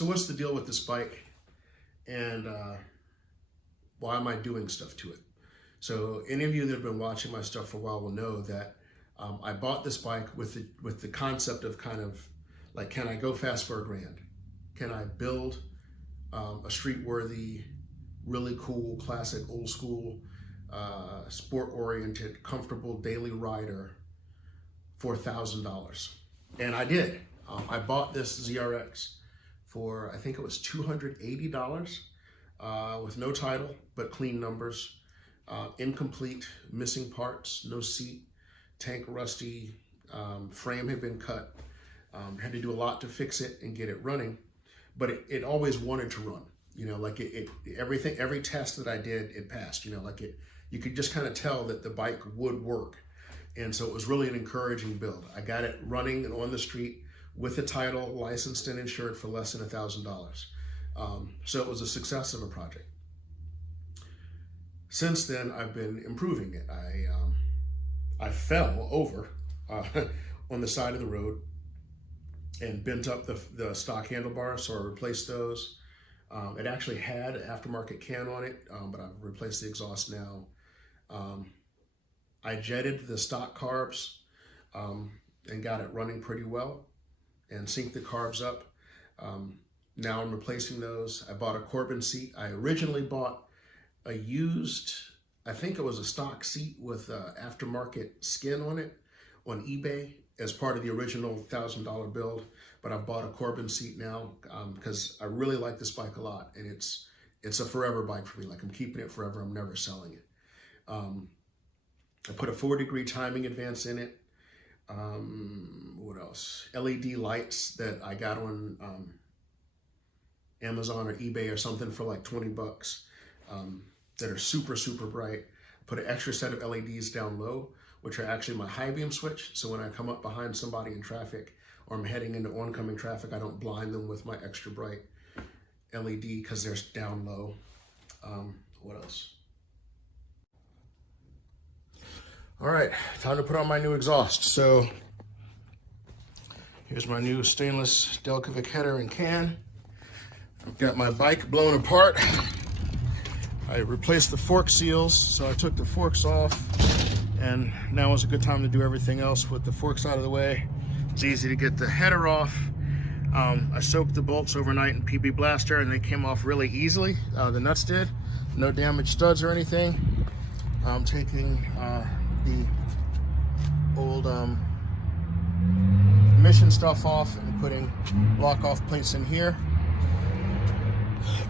So what's the deal with this bike, and why am I doing stuff to it? So any of you that have been watching my stuff for a while will know that I bought this bike with the concept of kind of like, can I go fast for $1,000? Can I build a street-worthy, really cool, classic, old school, sport-oriented, comfortable daily rider for $1,000? And I did. I bought this ZRX for, I think it was $280 with no title, but clean numbers, incomplete, missing parts, no seat, tank rusty, frame had been cut, had to do a lot to fix it and get it running, but it always wanted to run. You know, like everything, every test that I did, it passed. You know, like you could just kind of tell that the bike would work. And so it was really an encouraging build. I got it running and on the street with a title, licensed and insured for less than $1,000. So it was a success of a project. Since then, I've been improving it. I fell over on the side of the road and bent up the stock handlebars, so I replaced those. It actually had an aftermarket can on it, but I've replaced the exhaust now. I jetted the stock carbs and got it running pretty well and synced the carbs up. Now I'm replacing those. I bought a Corbin seat. I originally bought a used, I think it was a stock seat with aftermarket skin on it on eBay as part of the original $1,000 build, but I bought a Corbin seat now because I really like this bike a lot, and it's a forever bike for me. Like, I'm keeping it forever. I'm never selling it. I put a 4-degree timing advance in it. What else? LED lights that I got on Amazon or eBay or something for like 20 bucks that are super, super bright. I put an extra set of LEDs down low, which are actually my high beam switch. So when I come up behind somebody in traffic or I'm heading into oncoming traffic, I don't blind them with my extra bright LED because they're down low. What else? All right, time to put on my new exhaust. So here's my new stainless Delkevic header and can. I've got my bike blown apart. I replaced the fork seals, so I took the forks off, and now is a good time to do everything else with the forks out of the way. It's easy to get the header off. I soaked the bolts overnight in PB Blaster, and they came off really easily. The nuts did. No damaged studs or anything. I'm taking the old emission stuff off and putting lock-off plates in here.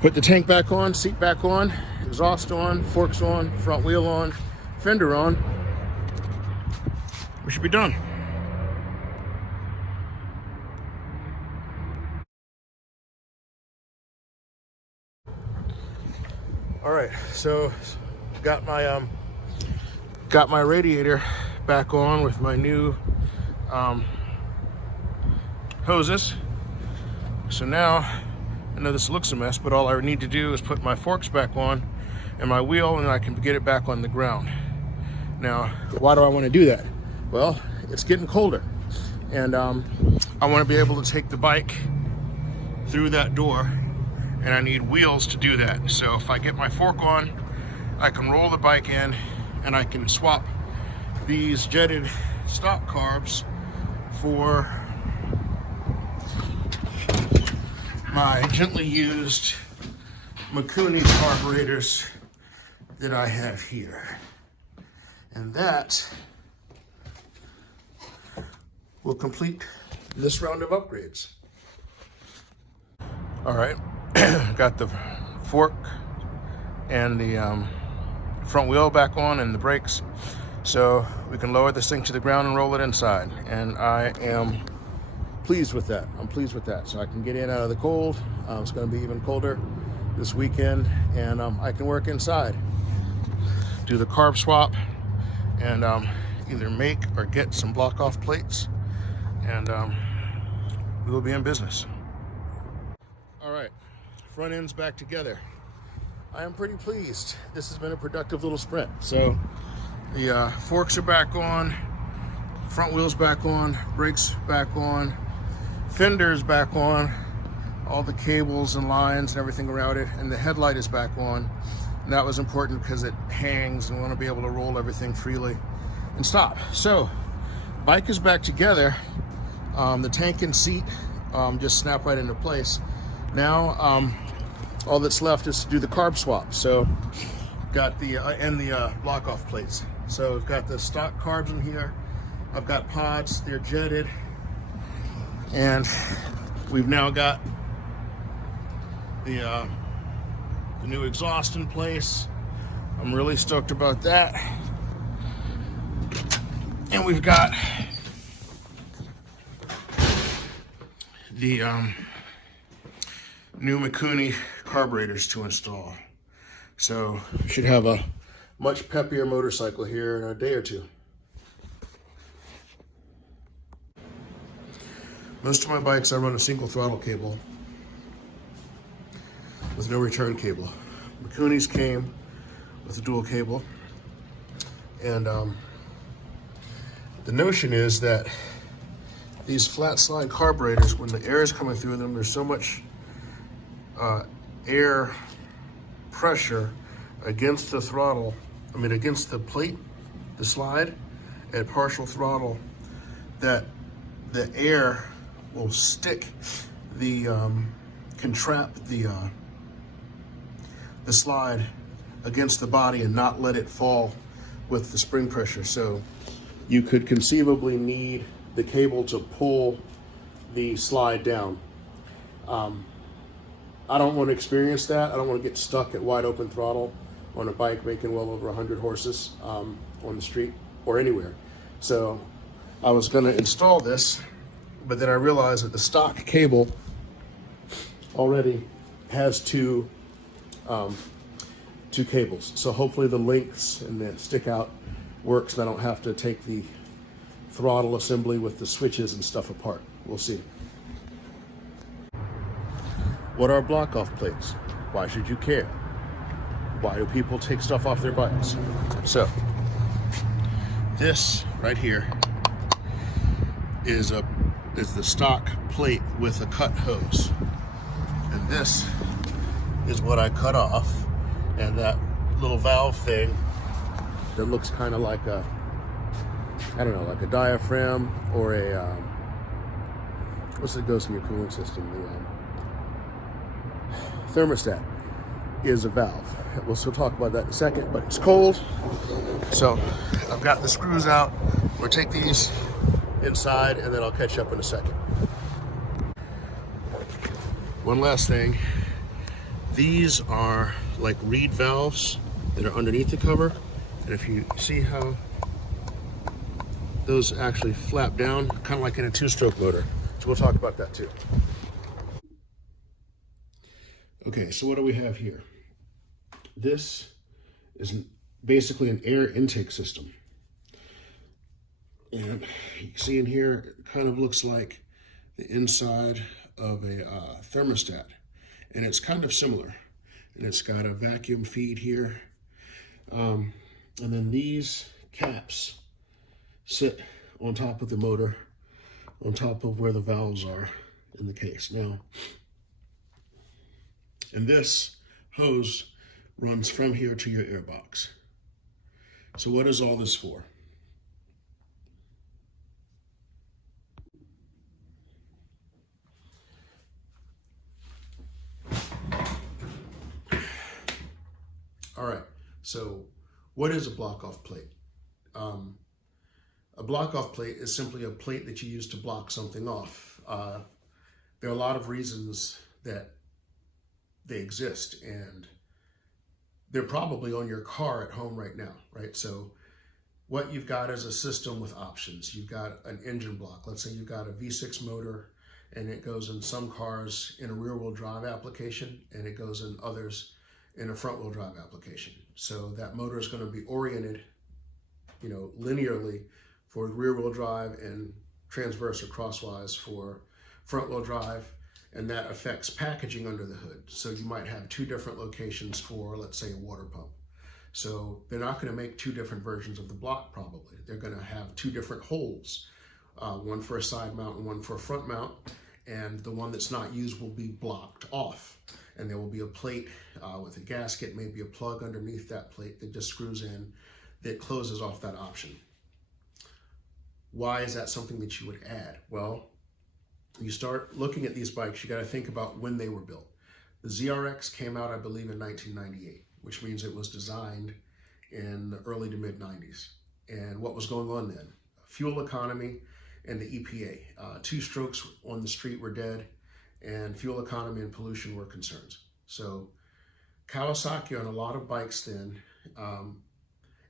Put the tank back on, seat back on, exhaust on, forks on, front wheel on, fender on. We should be done. All right, so got my radiator back on with my new hoses. So now, I know this looks a mess, but all I need to do is put my forks back on and my wheel, and I can get it back on the ground. Now, why do I want to do that? Well, it's getting colder, and I want to be able to take the bike through that door, and I need wheels to do that. So if I get my fork on, I can roll the bike in, and I can swap these jetted stock carbs for my gently used Mikuni carburetors that I have here. And that will complete this round of upgrades. All right, got the fork and the front wheel back on and the brakes, so we can lower this thing to the ground and roll it inside. And I am pleased with that. I'm pleased with that. So I can get in out of the cold. It's going to be even colder this weekend, and I can work inside, do the carb swap, and either make or get some block-off plates, and we will be in business. All right, front end's back together. I am pretty pleased. This has been a productive little sprint. So the forks are back on, front wheel's back on, brakes back on, fender's back on, all the cables and lines and everything around it, and the headlight is back on. And that was important because it hangs and we want to be able to roll everything freely and stop. So bike is back together. The tank and seat just snap right into place. Now all that's left is to do the carb swap. So got the and the block off plates. So we've got the stock carbs in here. I've got pods, they're jetted, and we've now got the new exhaust in place. I'm really stoked about that. And we've got the new Mikuni carburetors to install. So we should have a much peppier motorcycle here in a day or two. Most of my bikes I run a single throttle cable with no return cable. Mikuni's came with a dual cable, and the notion is that these flat slide carburetors, when the air is coming through them, there's so much air pressure against the throttle, against the plate, the slide, at partial throttle, that the air will stick the, can trap the slide against the body and not let it fall with the spring pressure. So you could conceivably need the cable to pull the slide down. I don't want to experience that. I don't want to get stuck at wide open throttle on a bike making well over 100 horses on the street or anywhere. So I was going to install this, but then I realized that the stock cable already has two cables. So hopefully the links and the stick out works and I don't have to take the throttle assembly with the switches and stuff apart. We'll see. What are block off plates? Why should you care? Why do people take stuff off their bikes? So this right here is the stock plate with a cut hose. And this is what I cut off. And that little valve thing that looks kind of like a, I don't know, like a diaphragm or a, what's it goes in your cooling system? The thermostat is a valve. We'll still talk about that in a second, but it's cold. So I've got the screws out. We'll take these inside and then I'll catch up in a second. One last thing. These are like reed valves that are underneath the cover. And if you see how those actually flap down, kind of like in a two-stroke motor. So we'll talk about that too. Okay, so what do we have here? This is basically an air intake system. And you can see in here, it kind of looks like the inside of a thermostat. And it's kind of similar. And it's got a vacuum feed here. And then these caps sit on top of the motor, on top of where the valves are in the case. Now, and this hose runs from here to your airbox. So what is all this for? All right, so what is a block-off plate? A block-off plate is simply a plate that you use to block something off. There are a lot of reasons that they exist, and they're probably on your car at home right now, right? So what you've got is a system with options. You've got an engine block. Let's say you've got a V6 motor, and it goes in some cars in a rear-wheel drive application, and it goes in others in a front-wheel drive application. So that motor is going to be oriented, linearly for rear-wheel drive and transverse or crosswise for front-wheel drive, and that affects packaging under the hood. So you might have two different locations for, let's say, a water pump. So they're not going to make two different versions of the block probably. They're going to have two different holes, one for a side mount and one for a front mount. and the one that's not used will be blocked off. And there will be a plate with a gasket, maybe a plug underneath that plate that just screws in, that closes off that option. Why is that something that you would add? Well, you start looking at these bikes, you got to think about when they were built. The ZRX came out, I believe, in 1998, which means it was designed in the early to mid 90s. And what was going on then? Fuel economy and the EPA. Two strokes on the street were dead, and fuel economy and pollution were concerns. So Kawasaki on a lot of bikes then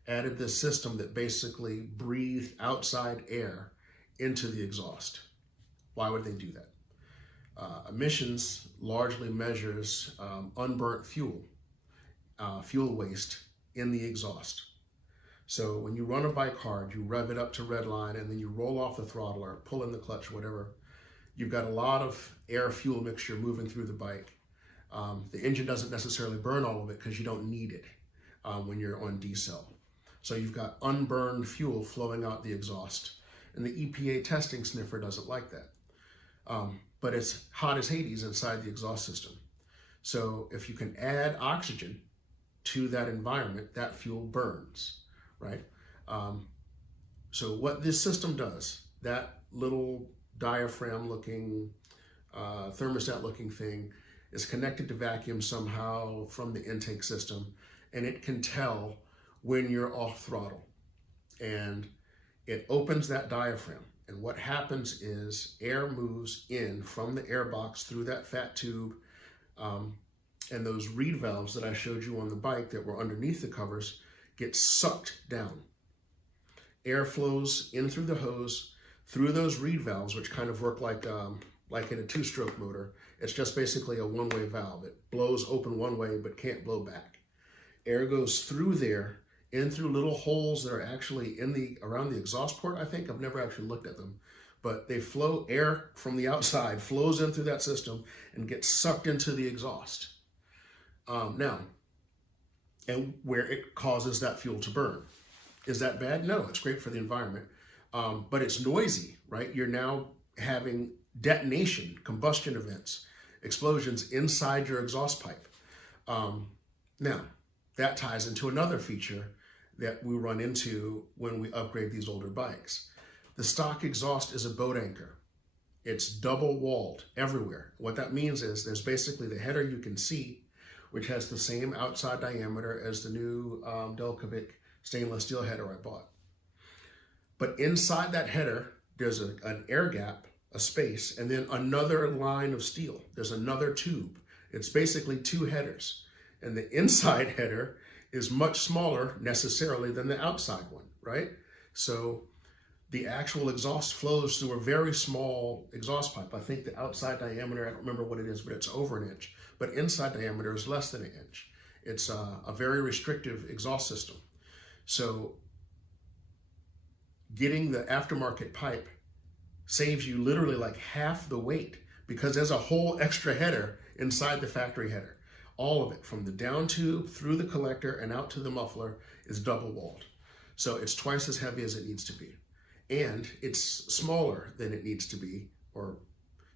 added this system that basically breathed outside air into the exhaust. Why would they do that? Emissions largely measures unburnt fuel, fuel waste in the exhaust. So when you run a bike hard, you rev it up to red line and then you roll off the throttle or pull in the clutch, whatever, you've got a lot of air-fuel mixture moving through the bike. The engine doesn't necessarily burn all of it because you don't need it when you're on decel. So you've got unburned fuel flowing out the exhaust. And the EPA testing sniffer doesn't like that. But it's hot as Hades inside the exhaust system. So if you can add oxygen to that environment, that fuel burns, right? So what this system does, that little diaphragm looking, thermostat looking thing is connected to vacuum somehow from the intake system, and it can tell when you're off throttle. And it opens that diaphragm. And what happens is air moves in from the air box through that fat tube, and those reed valves that I showed you on the bike that were underneath the covers get sucked down. Air flows in through the hose, through those reed valves, which kind of work like in a two-stroke motor. It's just basically a one-way valve. It blows open one way but can't blow back. Air goes through there, in through little holes that are actually around the exhaust port, I think. I've never actually looked at them. But they flow, air from the outside flows in through that system and gets sucked into the exhaust. And where it causes that fuel to burn. Is that bad? No, it's great for the environment. But it's noisy, right? You're now having detonation, combustion events, explosions inside your exhaust pipe. Now, that ties into another feature that we run into when we upgrade these older bikes. The stock exhaust is a boat anchor. It's double walled everywhere. What that means is there's basically the header you can see, which has the same outside diameter as the new Delkevic stainless steel header I bought. But inside that header, there's an air gap, a space, and then another line of steel. There's another tube. It's basically two headers. And the inside header is much smaller necessarily than the outside one, right? So the actual exhaust flows through a very small exhaust pipe. I think the outside diameter, I don't remember what it is, but it's over an inch. But inside diameter is less than an inch. It's a very restrictive exhaust system. So getting the aftermarket pipe saves you literally like half the weight because there's a whole extra header inside the factory header. All of it, from the down tube through the collector and out to the muffler, is double walled. So it's twice as heavy as it needs to be. And it's smaller than it needs to be, or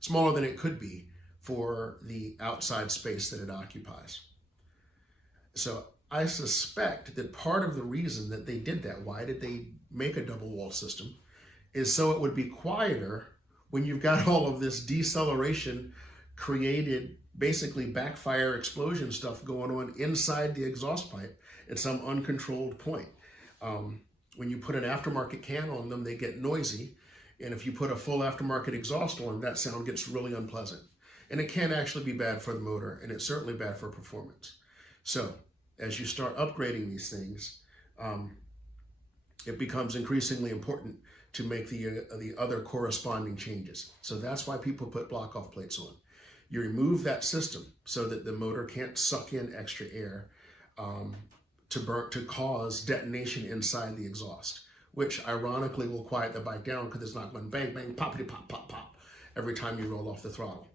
smaller than it could be for the outside space that it occupies. So I suspect that part of the reason that they did that, why did they make a double wall system, is so it would be quieter when you've got all of this deceleration created, basically backfire explosion stuff going on inside the exhaust pipe at some uncontrolled point. When you put an aftermarket can on them, they get noisy. And if you put a full aftermarket exhaust on, that sound gets really unpleasant. And it can actually be bad for the motor, and it's certainly bad for performance. So as you start upgrading these things, it becomes increasingly important to make the other corresponding changes. So that's why people put block-off plates on. You remove that system so that the motor can't suck in extra air to cause detonation inside the exhaust, which ironically will quiet the bike down because it's not going bang, bang, poppity, pop, pop, pop every time you roll off the throttle.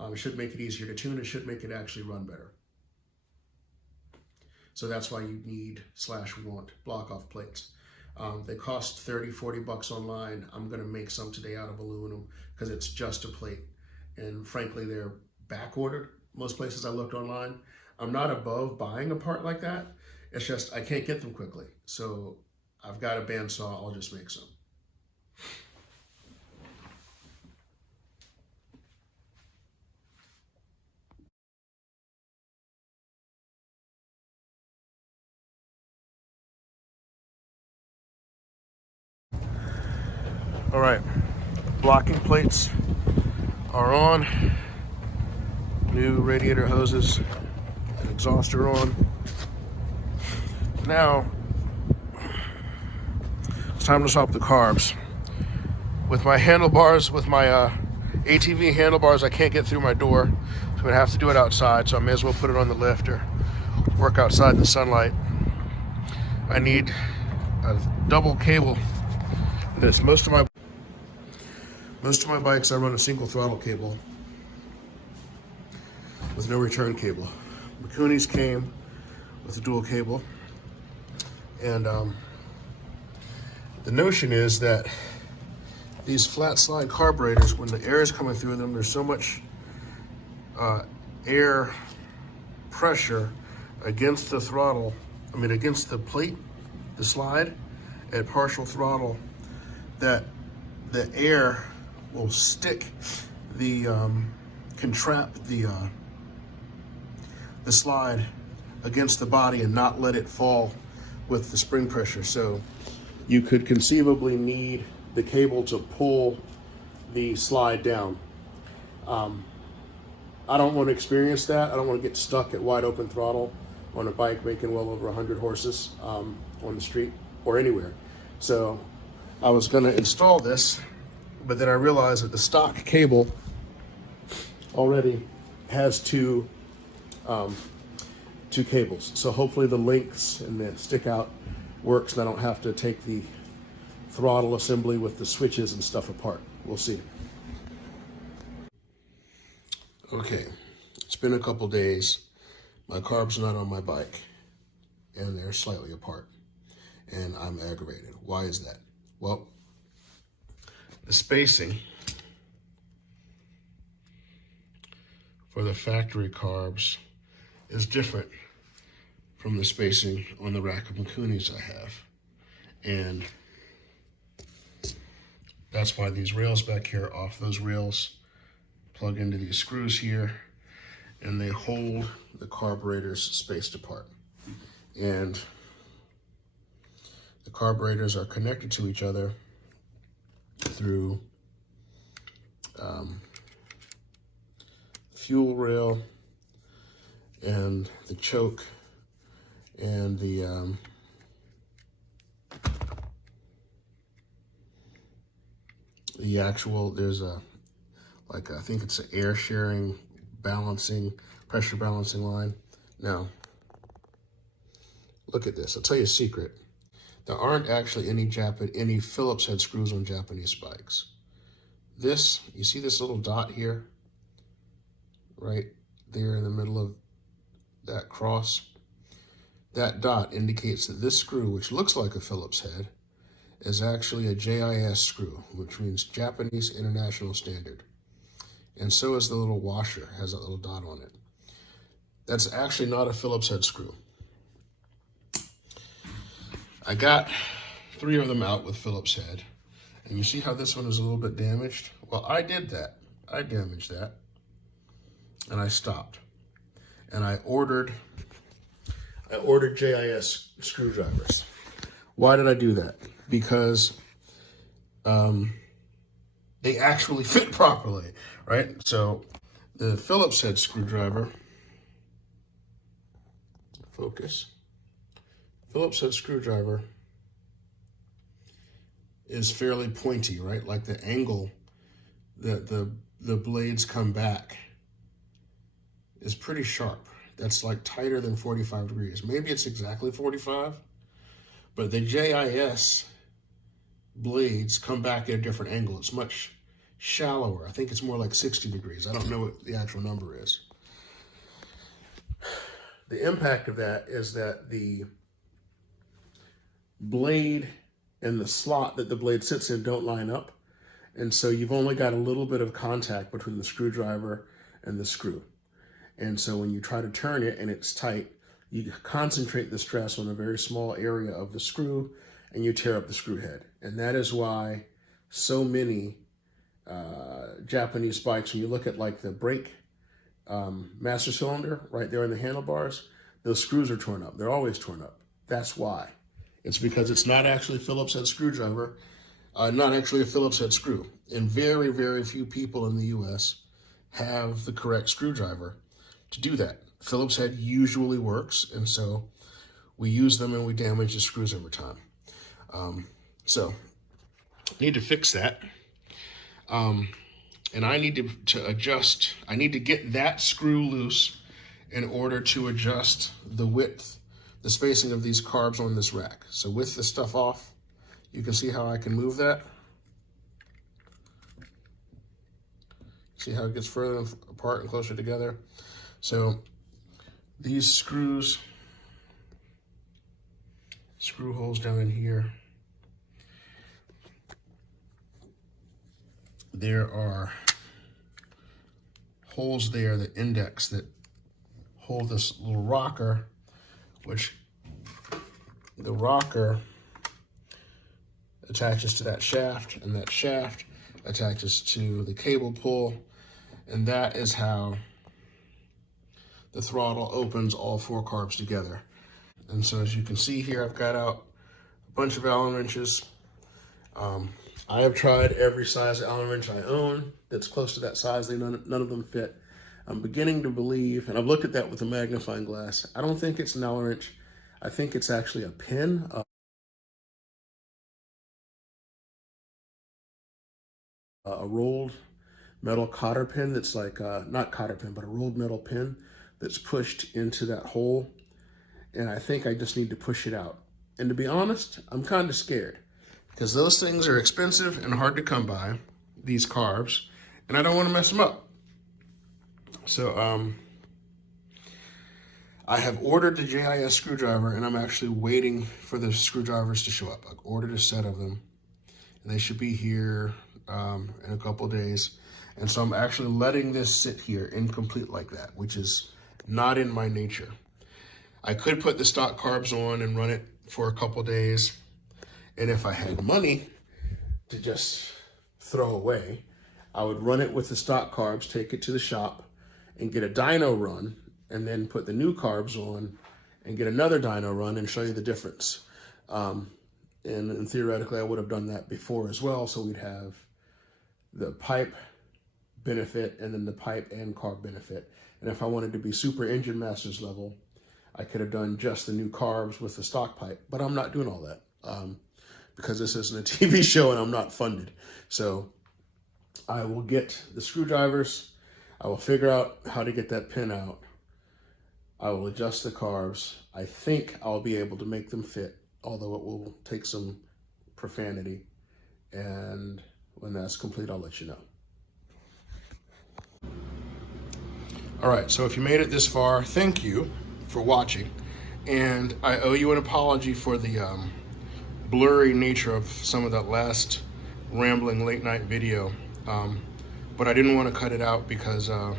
It should make it easier to tune. It should make it actually run better. So that's why you need / want block-off plates. They cost $30, $40 online. I'm going to make some today out of aluminum because it's just a plate. and frankly, they're back ordered. Most places I looked online. I'm not above buying a part like that. It's just I can't get them quickly. So I've got a bandsaw, I'll just make some. All right, blocking plates are on. New radiator hoses and exhaust are on. Now, it's time to swap the carbs. With my handlebars, with my ATV handlebars, I can't get through my door, so I'm gonna have to do it outside, so I may as well put it on the lift or work outside in the sunlight. I need a double cable. This most of my bikes I run a single throttle cable with no return cable. Mikuni's came with a dual cable, and the notion is that these flat slide carburetors, when the air is coming through them, there's so much air pressure against the throttle, against the plate, the slide at partial throttle, that the air will stick can trap the slide against the body and not let it fall with the spring pressure. So you could conceivably need the cable to pull the slide down. I don't want to experience that. I don't want to get stuck at wide open throttle on a bike making well over 100 horses on the street or anywhere. So I was going to install this, but then I realized that the stock cable already has two cables. So hopefully the links and the stick out works, and I don't have to take the throttle assembly with the switches and stuff apart. We'll see. Okay, it's been a couple days. My carb's not on my bike, and they're slightly apart, and I'm aggravated. Why is that? Well, the spacing for the factory carbs is different from the spacing on the rack of Mikunis I have. And that's why these rails back here, off those rails, plug into these screws here, and they hold the carburetors spaced apart. And the carburetors are connected to each other through fuel rail and the choke and the actual, there's a, like, I think it's an air sharing balancing, pressure balancing line. Now, look at this. I'll tell you a secret. There aren't actually any Phillips head screws on Japanese bikes. This, you see this little dot here? Right there in the middle of that cross? That dot indicates that this screw, which looks like a Phillips head, is actually a JIS screw, which means Japanese International Standard. And so is the little washer, has that little dot on it. That's actually not a Phillips head screw. I got 3 of them out with Phillips head. And you see how this one is a little bit damaged? Well, I did that. I damaged that. And I stopped. And I ordered JIS screwdrivers. Why did I do that? Because they actually fit properly, right? So the Phillips head screwdriver, focus. Phillips head screwdriver is fairly pointy, right? Like the angle that the blades come back is pretty sharp. That's like tighter than 45 degrees. Maybe it's exactly 45, but the JIS blades come back at a different angle. It's much shallower. I think it's more like 60 degrees. I don't know what the actual number is. The impact of that is that the blade and the slot that the blade sits in don't line up. And so you've only got a little bit of contact between the screwdriver and the screw. And so when you try to turn it and it's tight, you concentrate the stress on a very small area of the screw and you tear up the screw head. And that is why so many Japanese bikes, when you look at like the brake master cylinder right there in the handlebars, those screws are torn up. They're always torn up. That's why. It's because it's not actually a Phillips head screwdriver, not actually a Phillips head screw. And very, very few people in the US have the correct screwdriver to do that. Phillips head usually works, and so we use them and we damage the screws over time. So need to fix that. And I need to adjust, I need to get that screw loose in order to adjust the width, the spacing of these carbs on this rack. So with the stuff off, you can see how I can move that. See how it gets further apart and closer together. So these screw holes down in here, there are holes there that index that hold this little rocker, which the rocker attaches to that shaft, and that shaft attaches to the cable pull, and that is how the throttle opens all 4 carbs together. And so as you can see here, I've got out a bunch of Allen wrenches. I have tried every size Allen wrench I own that's close to that size. None of them fit. I'm beginning to believe, and I've looked at that with a magnifying glass, I don't think it's an Allen wrench. I think it's actually a pin. A rolled metal cotter pin that's like, not cotter pin, but a rolled metal pin that's pushed into that hole. And I think I just need to push it out. And to be honest, I'm kind of scared because those things are expensive and hard to come by, these carbs, and I don't want to mess them up. So I have ordered the JIS screwdriver, and I'm actually waiting for the screwdrivers to show up. I've ordered a set of them, and they should be here in a couple days. And so I'm actually letting this sit here incomplete like that, which is not in my nature. I could put the stock carbs on and run it for a couple days. And if I had money to just throw away, I would run it with the stock carbs, take it to the shop and get a dyno run, and then put the new carbs on and get another dyno run and show you the difference. And theoretically, I would have done that before as well. So we'd have the pipe benefit and then the pipe and carb benefit. And if I wanted to be super engine masters level, I could have done just the new carbs with the stock pipe, but I'm not doing all that because this isn't a TV show and I'm not funded. So I will get the screwdrivers. I will figure out how to get that pin out. I will adjust the carbs. I think I'll be able to make them fit, although it will take some profanity. And when that's complete, I'll let you know. All right, so if you made it this far, thank you for watching. And I owe you an apology for the blurry nature of some of that last rambling late night video. But I didn't want to cut it out because I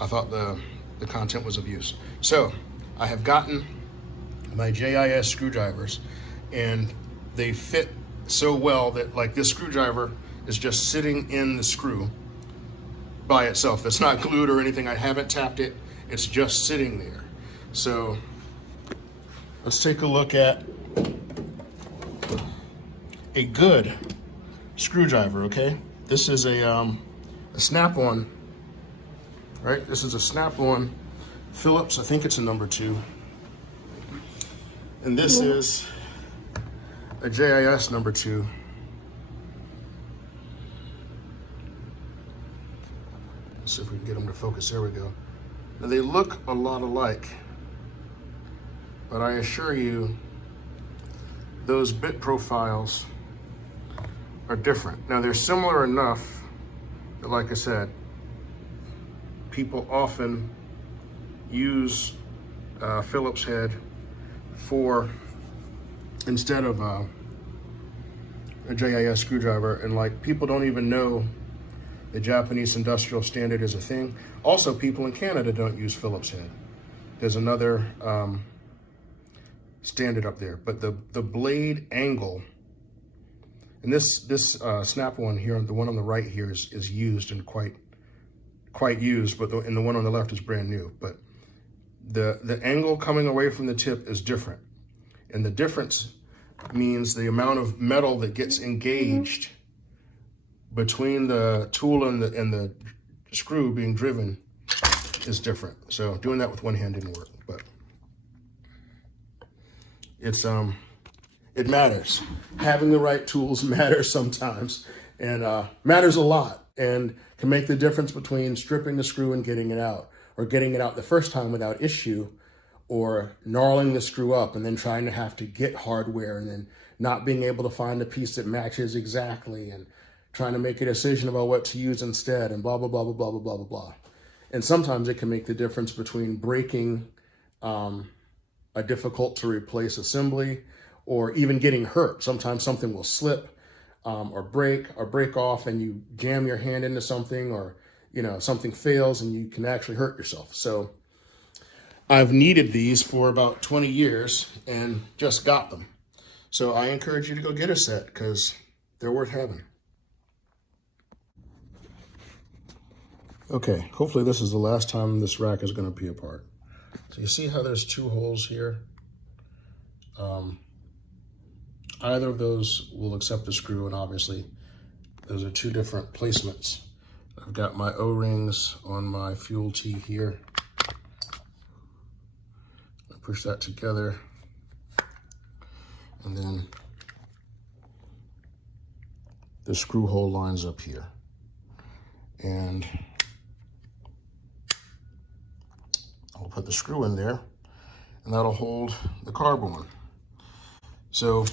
thought the content was of use. So I have gotten my JIS screwdrivers, and they fit so well that like this screwdriver is just sitting in the screw by itself. It's not glued or anything. I haven't tapped it. It's just sitting there. So let's take a look at a good screwdriver, okay? This is a snap-on, right? This is a snap-on Phillips. I think it's a number 2. And this is a JIS number 2. Let's see if we can get them to focus. There we go. Now they look a lot alike, but I assure you those bit profiles are different. Now they're similar enough that, like I said, people often use Phillips head for, instead of a JIS screwdriver, and like people don't even know the Japanese industrial standard is a thing. Also, people in Canada don't use Phillips head. There's another standard up there, but the blade angle, and this snap one here, the one on the right here is used and quite used, but and the one on the left is brand new. But the angle coming away from the tip is different, and the difference means the amount of metal that gets engaged between the tool and the screw being driven is different. So doing that with one hand didn't work, but it's it matters. Having the right tools matters sometimes, and matters a lot, and can make the difference between stripping the screw and getting it out, or getting it out the first time without issue, or gnarling the screw up and then trying to have to get hardware and then not being able to find a piece that matches exactly, and trying to make a decision about what to use instead, and blah, blah, blah, blah, blah, blah, blah, blah, blah. And sometimes it can make the difference between breaking a difficult to replace assembly, or even getting hurt. Sometimes something will slip or break off, and you jam your hand into something, or something fails and you can actually hurt yourself. So I've needed these for about 20 years and just got them. So I encourage you to go get a set, because they're worth having. Okay, hopefully this is the last time this rack is going to be apart. So you see how there's two holes here? Either of those will accept the screw, and obviously those are two different placements. I've got my O-rings on my fuel tee here. I push that together, and then the screw hole lines up here. And I'll put the screw in there, and that'll hold the carb on. So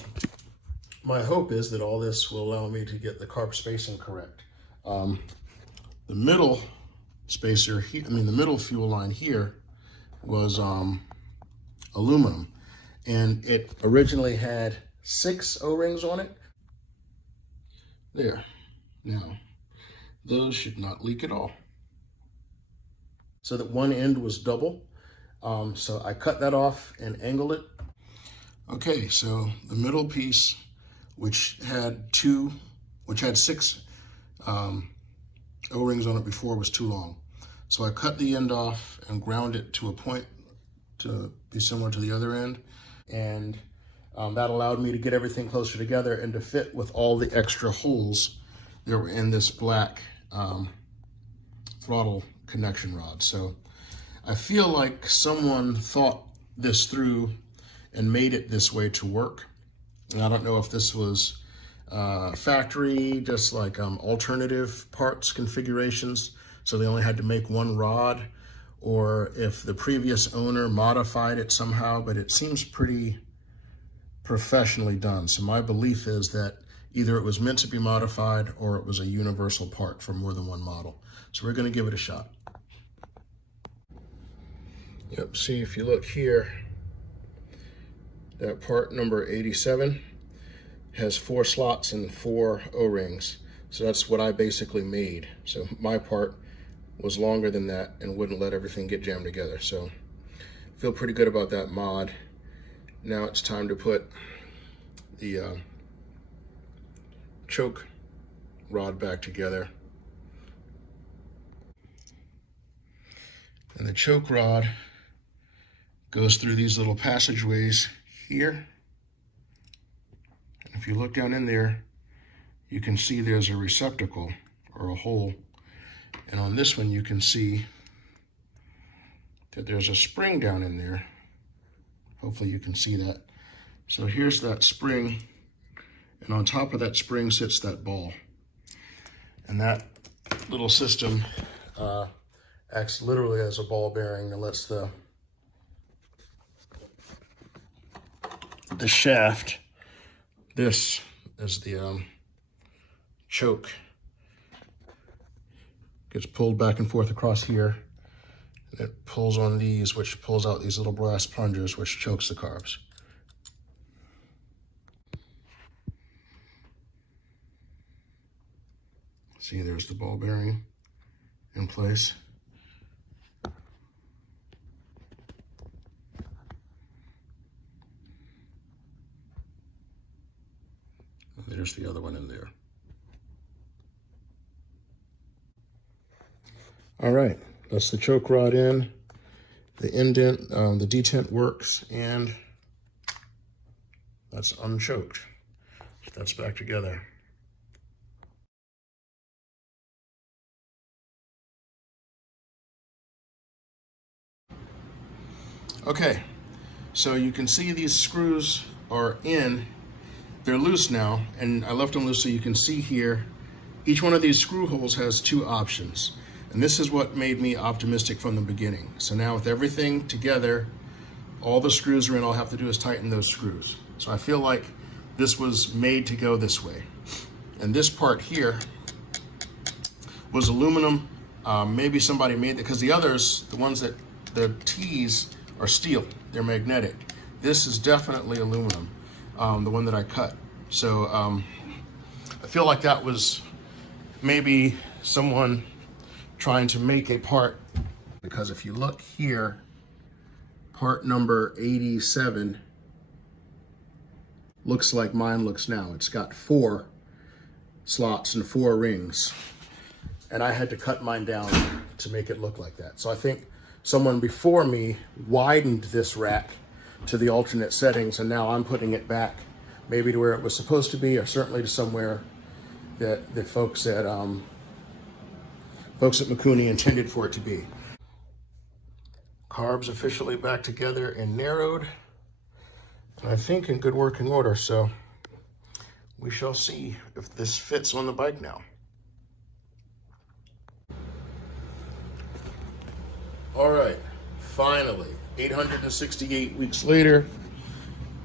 my hope is that all this will allow me to get the carb spacing correct. The middle spacer here, the middle fuel line here was aluminum, and it originally had 6 O-rings on it. There. Now, those should not leak at all. So that one end was double. So I cut that off and angled it. Okay, so the middle piece, which had 6 O-rings on it before, was too long. So I cut the end off and ground it to a point to be similar to the other end. And that allowed me to get everything closer together and to fit with all the extra holes that were in this black throttle connection rod. So I feel like someone thought this through and made it this way to work. And I don't know if this was factory, just like alternative parts configurations, so they only had to make one rod, or if the previous owner modified it somehow, but it seems pretty professionally done. So my belief is that either it was meant to be modified or it was a universal part for more than one model. So we're going to give it a shot. Yep, see, if you look here, that part number 87 has 4 slots and 4 O-rings. So that's what I basically made. So my part was longer than that and wouldn't let everything get jammed together. So I feel pretty good about that mod. Now it's time to put the choke rod back together. And the choke rod goes through these little passageways here. And if you look down in there, you can see there's a receptacle or a hole. And on this one, you can see that there's a spring down in there. Hopefully you can see that. So here's that spring, and on top of that spring sits that ball. And that little system acts literally as a ball bearing that lets the shaft, this is the choke, gets pulled back and forth across here, and it pulls on these, which pulls out these little brass plungers, which chokes the carbs. See, there's the ball bearing in place. There's the other one in there. All right, that's the choke rod in, the indent, the detent works, and that's unchoked. That's back together. Okay, so you can see these screws are in. They're loose now, and I left them loose so you can see here, each one of these screw holes has two options. And this is what made me optimistic from the beginning. So now with everything together, all the screws are in, all I have to do is tighten those screws. So I feel like this was made to go this way. And this part here was aluminum. Maybe somebody made it, because the others, the ones that, the T's are steel, they're magnetic. This is definitely aluminum, the one that I cut. So I feel like that was maybe someone trying to make a part, because if you look here, part number 87 looks like mine looks now. It's got 4 slots and 4 rings, and I had to cut mine down to make it look like that. So I think someone before me widened this rack to the alternate settings, and now I'm putting it back maybe to where it was supposed to be, or certainly to somewhere that the folks at Mikuni intended for it to be. Carbs officially back together and narrowed, and I think in good working order, so we shall see if this fits on the bike now. All right, finally, 868 weeks later,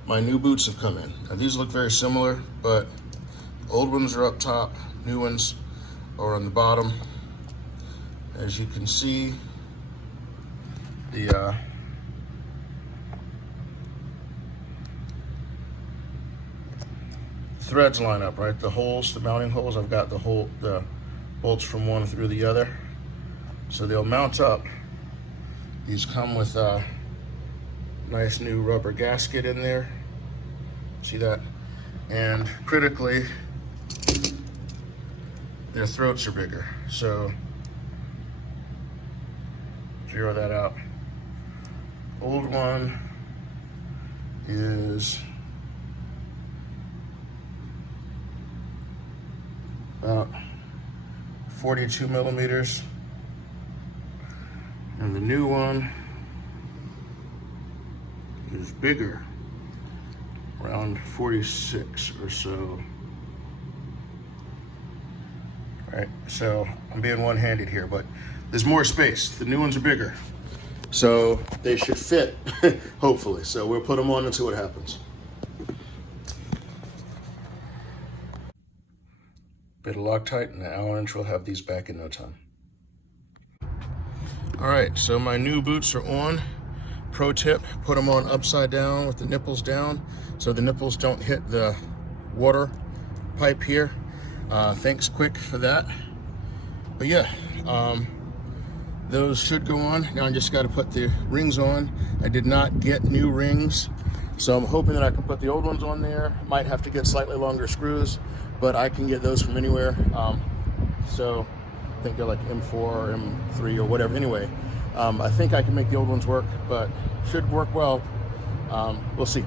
my new boots have come in. Now these look very similar, but old ones are up top, new ones are on the bottom. As you can see, the threads line up, right? The holes, the mounting holes, I've got the bolts from one through the other. So they'll mount up. These come with a nice new rubber gasket in there. See that? And critically, their throats are bigger. So zero that out. Old one is about 42 millimeters. And the new one is bigger, around 46 or so. Right, so I'm being one-handed here, but there's more space. The new ones are bigger, so they should fit, hopefully. So we'll put them on and see what happens. Bit of Loctite and an Allen wrench. We'll have these back in no time. All right, so my new boots are on. Pro tip, put them on upside down with the nipples down so the nipples don't hit the water pipe here. Thanks Kwick for that. But yeah, those should go on. Now I just got to put the rings on. I did not get new rings, so I'm hoping that I can put the old ones on there. Might have to get slightly longer screws, but I can get those from anywhere. So I think they're like M4 or M3 or whatever. Anyway, I think I can make the old ones work, but should work well. We'll see.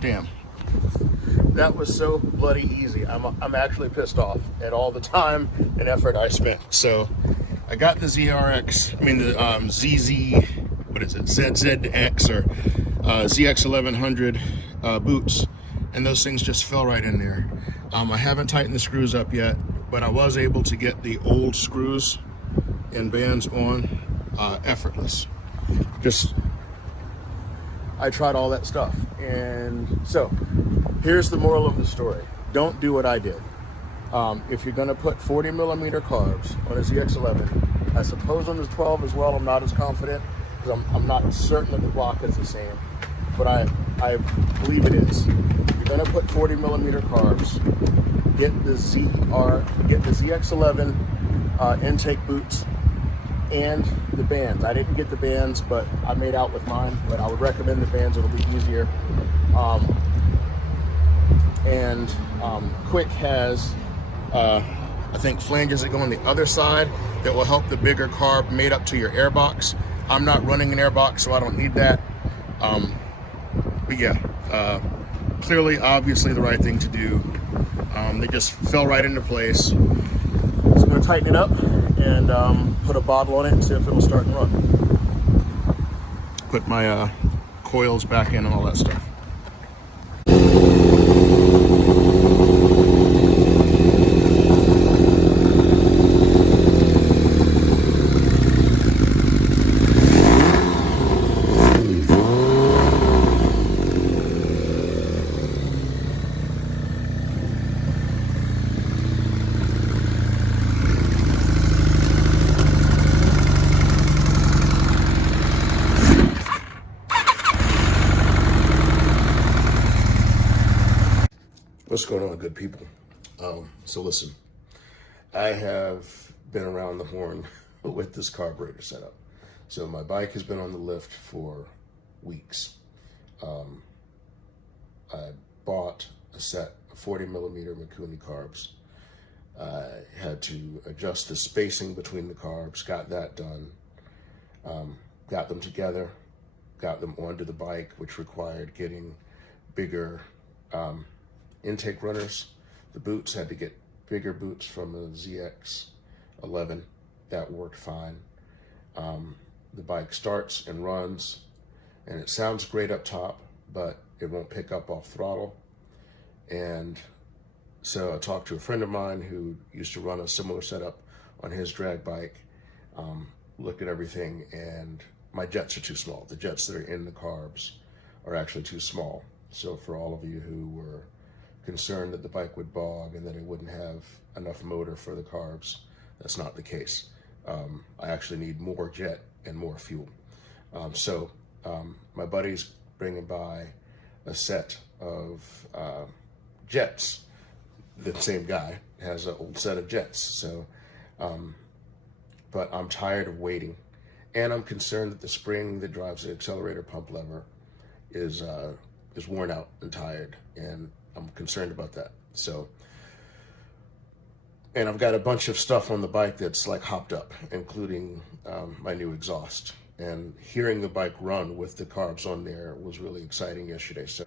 Damn, that was so bloody easy. I'm actually pissed off at all the time and effort I spent. So I got the ZRX, I mean the ZZ, what is it, ZZX or ZX 1100 boots, and those things just fell right in there. I haven't tightened the screws up yet, but I was able to get the old screws and bands on effortless. I tried all that stuff. And so here's the moral of the story. Don't do what I did. If you're gonna put 40 millimeter carbs on a ZX11, I suppose on the 12 as well, I'm not as confident because I'm not certain that the block is the same, but I believe it is. gonna put 40 millimeter carbs. Get the ZX11 intake boots and the bands. I didn't get the bands, but I made out with mine. But I would recommend the bands; it'll be easier. Kwick has, I think, flanges that go on the other side that will help the bigger carb made up to your airbox. I'm not running an airbox, so I don't need that. But yeah, clearly, obviously, the right thing to do. They just fell right into place. So I'm going to tighten it up and put a bottle on it and see if it'll start and run. Put my coils back in and all that stuff. What's going on, good people? So listen, I have been around the horn with this carburetor setup. So my bike has been on the lift for weeks. I bought a set of 40 millimeter Mikuni carbs. I had to adjust the spacing between the carbs, got that done, got them together, got them onto the bike, which required getting bigger intake runners. The boots had to get bigger boots from a ZX11. That worked fine. The bike starts and runs, and it sounds great up top, but it won't pick up off throttle. And so I talked to a friend of mine who used to run a similar setup on his drag bike, looked at everything, and my jets are too small. The jets that are in the carbs are actually too small. So for all of you who were concerned that the bike would bog and that it wouldn't have enough motor for the carbs, that's not the case. I actually need more jet and more fuel. My buddy's bringing by a set of jets. The same guy has an old set of jets. So, but I'm tired of waiting, and I'm concerned that the spring that drives the accelerator pump lever is worn out and tired, and I'm concerned about that. So, and I've got a bunch of stuff on the bike that's like hopped up, including my new exhaust. And hearing the bike run with the carbs on there was really exciting yesterday. So.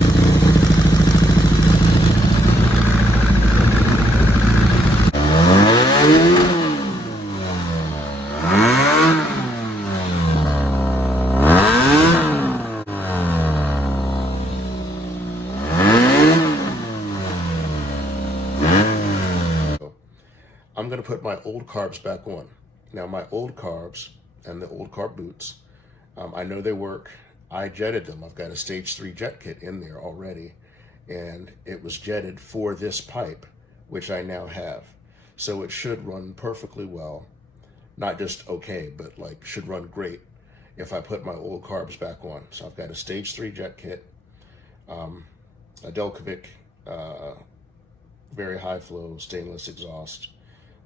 I'm going to put my old carbs back on. Now, my old carbs and the old carb boots, I know they work. I jetted them. I've got a stage 3 jet kit in there already, and it was jetted for this pipe, which I now have. So it should run perfectly well, not just okay, but like should run great if I put my old carbs back on. So I've got a stage 3 jet kit, a Delkevic very high flow stainless exhaust,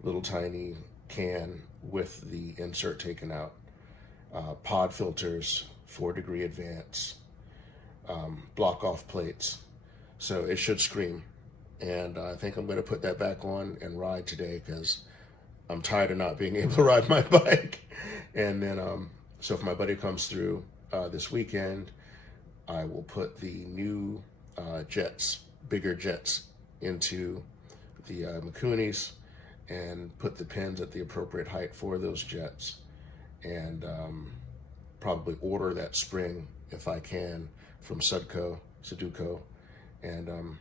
little tiny can with the insert taken out, pod filters, 4-degree advance, block off plates. So it should scream. And I think I'm going to put that back on and ride today because I'm tired of not being able to ride my bike. And then, so if my buddy comes through this weekend, I will put the new jets, bigger jets, into the Mikunis and put the pins at the appropriate height for those jets, and probably order that spring if I can from Sudoku, and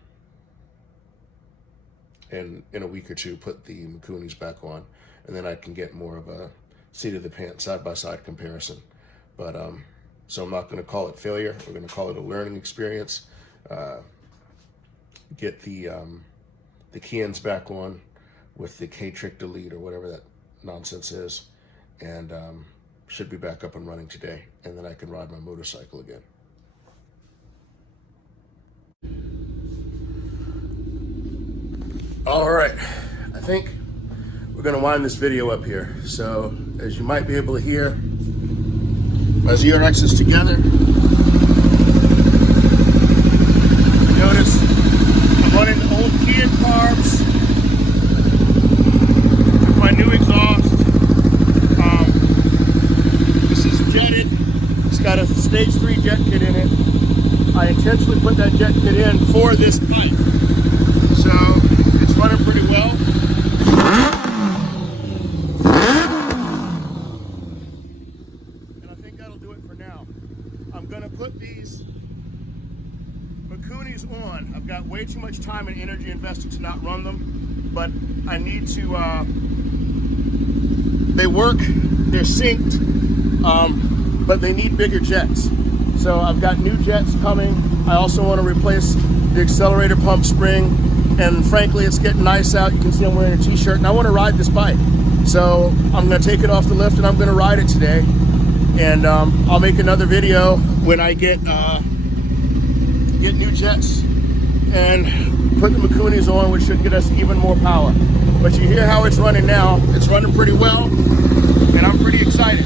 in a week or two put the Mikunis back on, and then I can get more of a seat of the pants side-by-side comparison. But so I'm not going to call it failure. We're going to call it a learning experience. Get the keyins back on with the K-Trick delete or whatever that nonsense is, and should be back up and running today, and then I can ride my motorcycle again. All right, I think we're gonna wind this video up here. So as you might be able to hear, my ZRX is together. Notice I'm running the old Kia Carbs with my new exhaust. This is jetted. It's got a stage 3 jet kit in it. I intentionally put that jet kit in for this pipe. So it's running pretty well. And I think that'll do it for now. I'm gonna put these Mikunis on. I've got way too much time and energy invested to not run them, but I need to, they work, they're synced, but they need bigger jets. So I've got new jets coming. I also want to replace the accelerator pump spring, and frankly, it's getting nice out. You can see I'm wearing a t-shirt, and I want to ride this bike. So I'm going to take it off the lift, and I'm going to ride it today. And I'll make another video when I get new jets and put the Mikunis on, which should get us even more power. But you hear how it's running now. It's running pretty well, and I'm pretty excited.